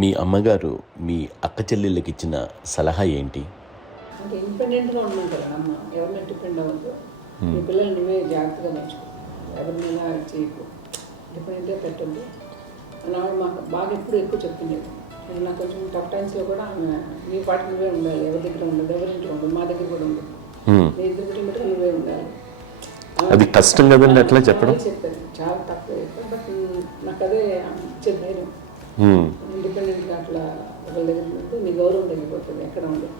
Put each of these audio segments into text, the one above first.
మీ అమ్మగారు మీ అక్క చెల్లెళ్ళకి ఇచ్చిన సలహా ఏంటి? అంటే ఇండిపెండెంట్గా ఉండమంటారు అమ్మ. ఎవరిని డిపెండ్ అవ్వద్దు. మీ పిల్లల్ని నువ్వే జాగ్రత్తగా నేర్చుకో, ఎవరినైనా చేయకు, డిపెండెంట్గా పెట్టద్దు అని ఆవిడ మాకు బాగా ఎప్పుడు ఎక్కువ చెప్తుండేది. నేను నాకు కొంచెం టఫ్ టైమ్స్లో కూడా ఆమె నీ పాటి నువ్వే ఉండాలి, ఎవరి దగ్గర ఉండదు, ఎవరింట్లో ఉండదు, మా దగ్గర కూడా ఉండదు, నీ ఇద్దరు కుటుంబం నువ్వే ఉండాలి. అది కష్టం కదండి అట్లా చెప్పడం. చెప్పారు, చాలా తక్కువ చెప్పారు. బట్ నాకు అదే ఇచ్చే ధైర్యం. ఇండిపెండెంట్గా అట్లా ఒకరి దగ్గర ఉంటే నీ గౌరవం తగ్గిపోతుంది, ఎక్కడ ఉండదు.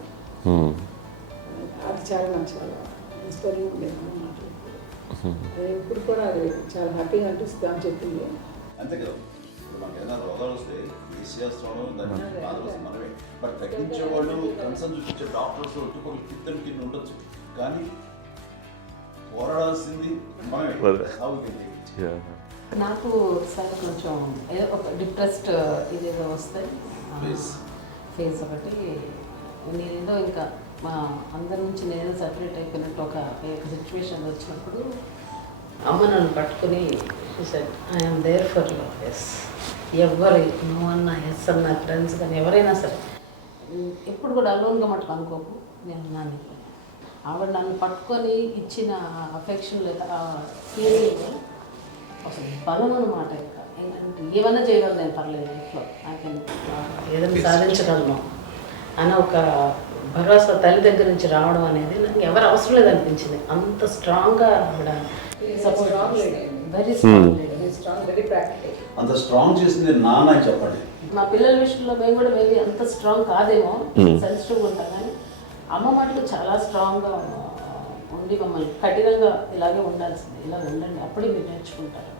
అది చాలా నాకు చాలా ఇన్స్పైరింగ్ ఉండేది అమ్మ మాటలు. అది ఇప్పుడు కూడా అది చాలా హ్యాపీగా అనిపిస్తుంది అని చెప్పింది. అంతే కదా, ఇప్పుడు మనకి ఏదైనా రోగాలు వస్తే తీసేస్తాను దాన్ని బాధలు మనమే, బట్ తగ్గించే వాళ్ళు కన్సర్న్ చూపించే డాక్టర్స్ ఒట్టుకోలు కింద కింద ఉండొచ్చు, కానీ పోరాడాల్సింది మనమే. నాకు సార్ కొంచెం ఏదో ఒక డిప్రెస్డ్ ఇదేదో వస్తాయి ఫేజ్ ఒకటి, నేనేదో ఇంకా మా అందరి నుంచి నేను సపరేట్ అయిపోయినట్టు ఒక సిచ్యువేషన్ వచ్చినప్పుడు అమ్మ నన్ను పట్టుకుని I'm there for you, yes ఎవరు నువ్వు అన్నా ఎస్ అన్న ఫ్రెండ్స్ కానీ ఎవరైనా సరే ఎప్పుడు కూడా అలోన్గా మటుకు అనుకోకు, నేను నాన్న ఆవిడ నన్ను పట్టుకొని ఇచ్చిన అఫెక్షన్ లేదా ఫీలింగ్ అసలు బలం అన్నమాట. ఇంకా ఏంటంటే ఏమన్నా చేయగలను నేను, పర్లేదు లైఫ్లో నాకేం ఏదైనా సాధించగలను అని ఒక భరోసా తల్లి దగ్గర నుంచి రావడం అనేది నాకు ఎవరు అవసరం లేదనిపించింది. అంత స్ట్రాంగ్గా ఆవిడ support, very strong, very practical. అంత స్ట్రాంగ్ చేసింది నాన్న చెప్పండి. మా పిల్లల విషయంలో మేము కూడా మేబీ అంత స్ట్రాంగ్ కాదేమో, సెన్సిటివ్గా ఉంటాం, కానీ అమ్మ మాటలు చాలా స్ట్రాంగ్గా ఉండి మమ్మల్ని కఠినంగా ఇలాగే ఉండాల్సింది, ఇలా ఉండండి అప్పుడే మీరు నేర్చుకుంటారు.